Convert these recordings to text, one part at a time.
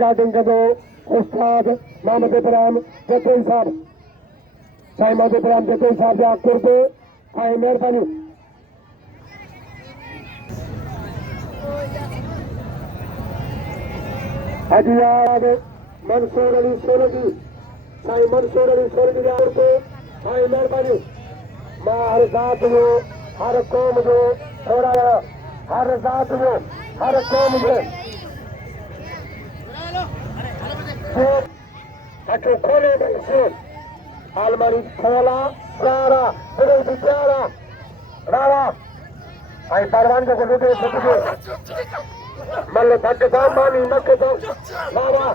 रिकॉर्डिंग कदो उस्ताद मोहम्मद इब्राहिम जतोई साहब साईं मोहम्मद इब्राहिम जतोई साहब जा कुर्बे आई मेहरबानी हजियाब मंसूर अली सोलगी साईं मंसूर अली सोलगी जा कुर्बे आई मेहरबानी मां हर जात जो हर कौम जो थोड़ा हर जात जो हर कौम जो अचो खोले से आलमारी खोला रारा फिर प्यारा रारा आई परवान को लुटे सके मल्ल धक दाम मानी मक्के तो बाबा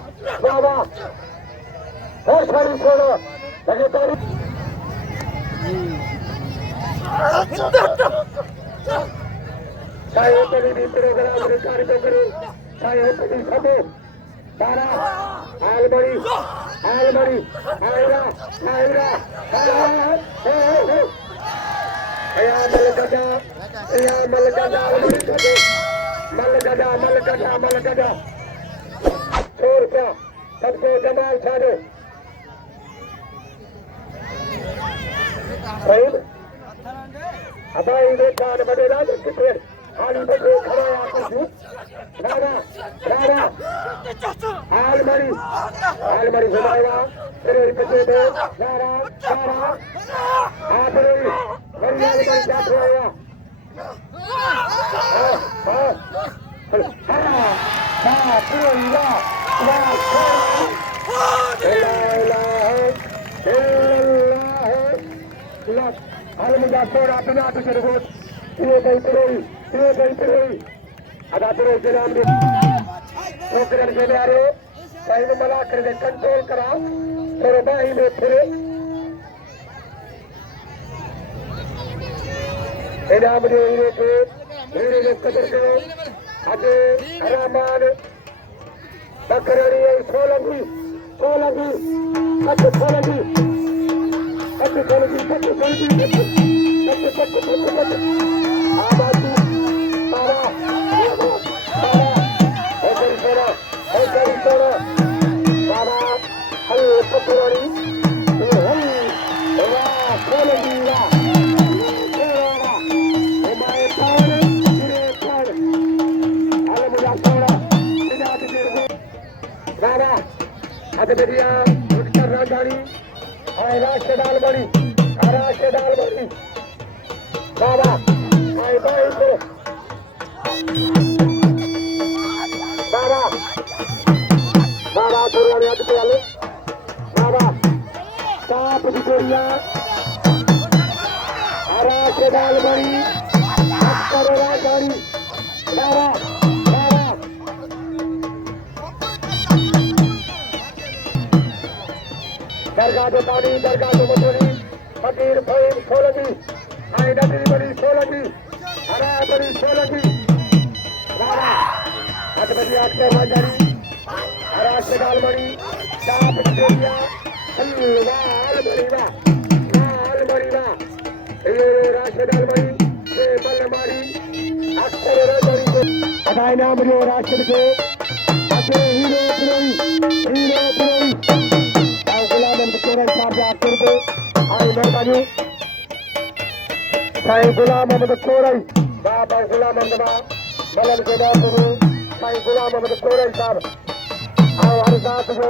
बाबा और सारी छोड़ो लगे तारी चाहे कभी भी प्रोग्राम रिकॉर्ड को करे चाहे कभी सबे तारा आलमारी आलमारी आयरा आयरा या मलगदा आलमारी कदे मलगदा छोड़ क्या सबको जमाल छाड़ो सही अबाई देखा न बड़े राज किथे हाली बड़े खड़ा कुछ रारा रारा आलमारी आलमारी घुमाएगा फिर बचे दो रारा रारा आपरे बड़ी आलमारी क्या होएगा हां पूरा अलमुदा छोड़ा बिना तुझे रोज ये गई अदा तेरे जनाब ने प्रोग्राम के बारे साईं मलाखर ने कंट्रोल करा तेरे बाही में फिरे इनाम ने हीरे के कदर के अजय रहमान बकरड़ी सोलंगी आबादी तारा तारा हल पकड़ी राजधानी राष्ट्र डाल बड़ी बाबा आई बाई को बाबा थोड़ा याद पे आले बाबा साफ बिगड़िया राष्ट्र डाल बड़ी राजधानी बाबा दरगाह तो पानी दरगाह तो मटोरी फकीर फईम सोलगी आई नदी बड़ी सोलगी हरा बड़ी सोलगी रारा हट बजी आठ के माजारी हरा से डाल बड़ी चाप देविया वाल बड़ी वाह ये राशे डाल बड़ी ये बल मारी अक्सर रोजरी को अदाई नाम जो राशद के अजय हीरो पुरोई आई मेहरबानी साईं गुलाम अहमद कोरई बाबा गुलाम अहमद मलल के बाबू साईं गुलाम अहमद कोरई साहब आओ हर जात जो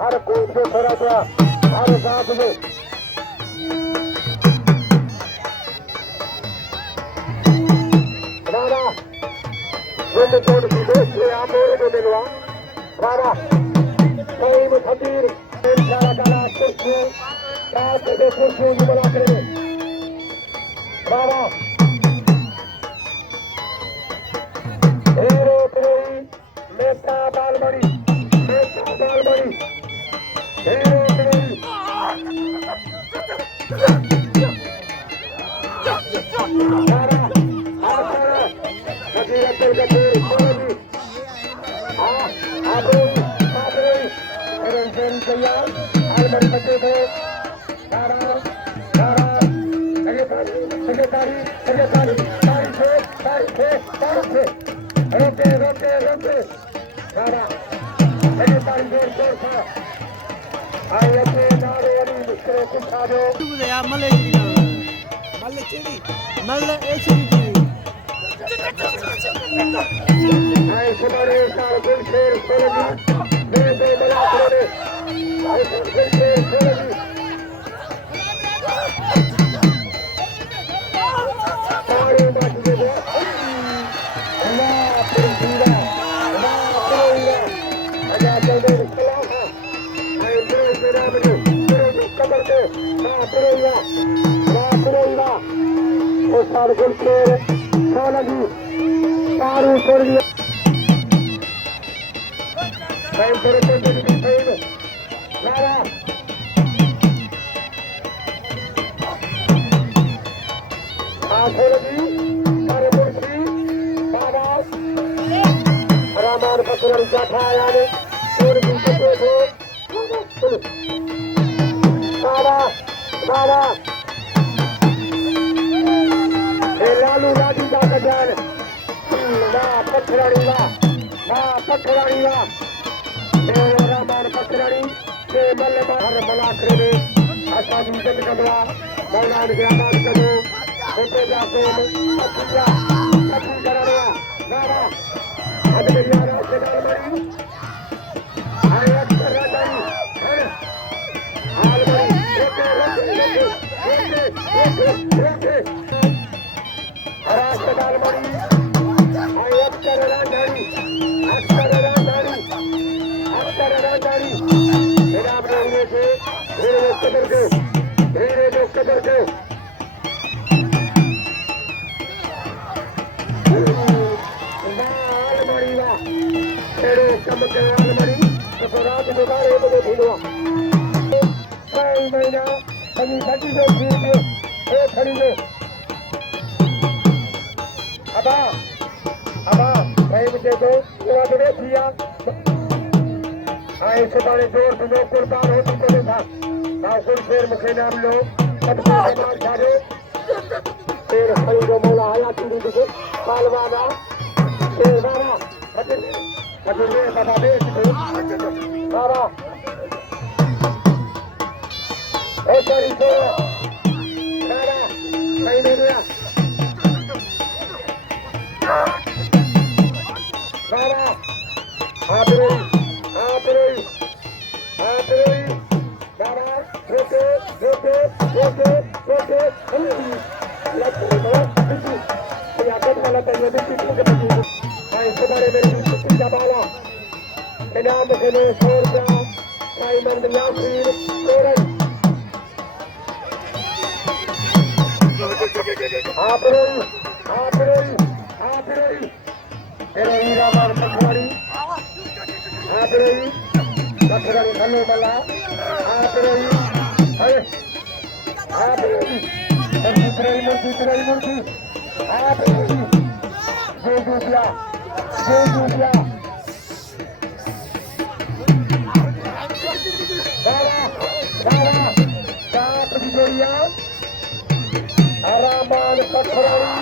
हर कौम जो थोड़ा थोड़ा हर जात जो रारा गुम तोड़ की दोस्त ने आप मोरे को मिलवा रारा साईं फकीर इंशाअल्लाह ताला कुछ साथ में खुश हो जुमला करे बाबा हीरो पुरोई मेटा बालबड़ी हीरो पुरोई सारा आसरा वजीरत गदर कोली आबू रंजन तैयार अलमर पते को सारा सेक्रेटरी रोके सारा मेरे पास जोर जोर था आई अपने नारे वाली मुश्किलों को साजो यार मल्ले चिड़ी मल्ले चिड़ी आई सुनारे साल गुल शेर सोलगी मेरे दो मलाखरो ने आई गुल शेर सोलगी सारे मच गए अल्लाह पुरजीरा अल्लाह चलते सलाम आई मेरा मुझे कबर के ना पुरोगा वो साल गुल शेर सोलगी सारू छोड़ दिया टाइम पर तो सही लारा आखिरी सारे मुर्शी बाबा रामान पकड़ जाता यानी और भी तो बाबा ये लालू राजी का जान वाह पकड़ानी वाह रामान पकड़ानी के मल्ल हर मलाखरे में आसादी जन कमला मौलान के आबाद करो होते जाते अच्छा करना नारा आज मेरी आराम से डाल मरी आए अक्सर राजानी हाल मरी रोके हरास डाल मरी आए अक्सर राजानी मेरा अपने से धीरे कदर के अलमारी वा तेरे कम के अलमारी तो रात गुजारे तो भूलवा कई महीना कभी सजी से ठीक है ए खरीदे अबा भाई मुझे दो जवाब दे दिया आए सुबाने जोर सुनो कुर्बान होती तो नहीं था नाकुल शेर मुखे नाम लो सबको समाज झाड़ो शेर खरीदो मौला आया चूड़ी दिखे पालवाना शेर बाबा खजूरे बाबा बेच दो बाबा ओ सॉरी शेर बाबा कहीं नहीं गया बाबा आप रोई बाबा रोके यादत वाला चाहिए भी किसी के बच्चे भाई सुबारे मेरी कुश्ती जमाला इनाम खेले शोर का भाई मंद यासीर सोरन आप रोई तेरे हीरा मार पखवाड़ी आप रही पखवाड़ी खलो मल्ला आप रही मुर्गी आप रही जय दूसरा बाबा सात जोड़िया आरामान पखवाड़ी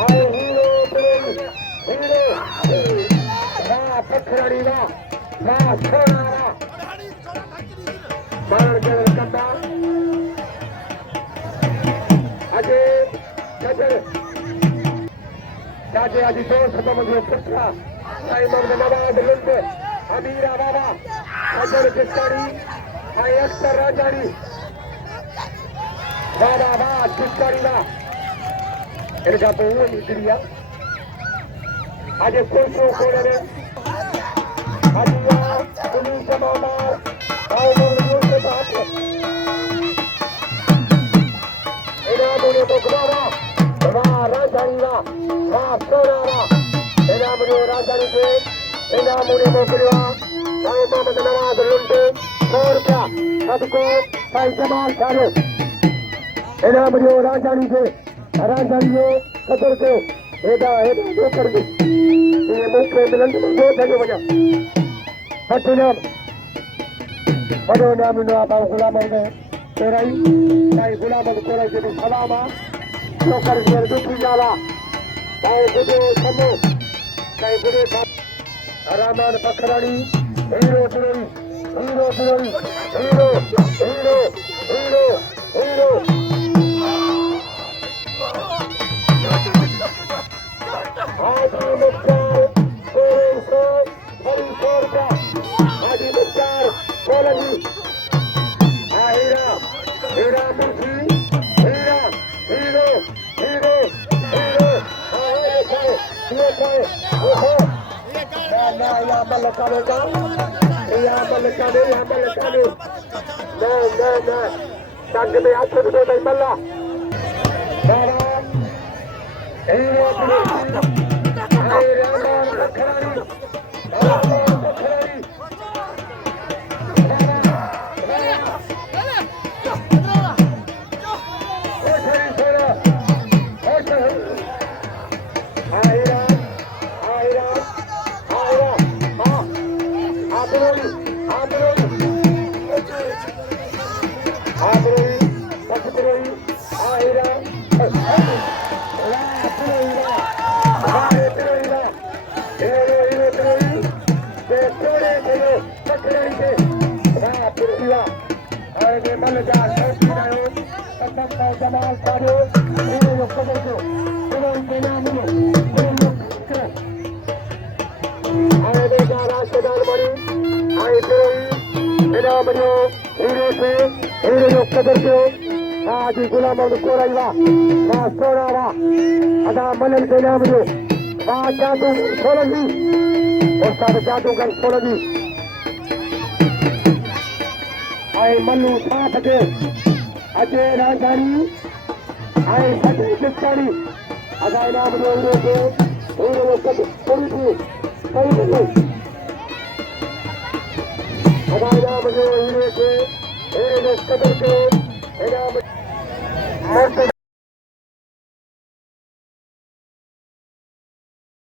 आए हीरो वाह पखरानी वाह छोड़ा मार जल कंदा अजय गजर चाचे आजी दोस्त तो मुझे पुत्रा साई मर्द नवाज लुंड अमीरा बाबा गजर किस्तानी आई अक्सर राजानी वाह किस्तानी वाह इनका तो वो निकलिया आज कोशो कोने हदिया पुलिस जमादार और लोगों के साथ इनाम उन्हें तो खुदारा वाह राजधानी वाह सोनारा इनाम उन्हें राजधानी से इनाम उन्हें तो खुदारा और मोहम्मद नवाज लुंडे ₹100 सबको साईं जमाल शाह इनाम उन्हें राजधानी से कतर को हेदा दो कर दी ये मुख्य मिलन दो जगह वजह हटो नाम बड़ो नाम नो आप गुलाम ने तेरा ही साईं गुलाम को रे जो सलामा तो कर दिया दुखी जाला साईं गुडो समो साईं गुडो रामान पखरानी हीरो तिरोई हीरो तिरोई हीरो हीरो हीरो हीरो हाजी मुख्तार 1600 का हाजी मुख्तार कोलगी हीरा हीरा मुर्शी हीरा हीरो हीरो हीरो ना या मलकाने का या मलकाने ना टंग में हाथ दे दे मल्ला हीरो जमाल सारे राष्ट्रदान बड़ी आई बिना बनो हीरो से हीरो जो कदर के आज गुलाम कोराइवा ना सोनावा अदा मलन के नाम जो आज जादू सोलगी और सारे जादूगर सोलगी आई मल्लू साथ के अजय राजधानी आई सती किस्तानी अदा नाम जो हीरो कद थोड़ी थी कई नहीं अदा नाम जो हीरो के कदर के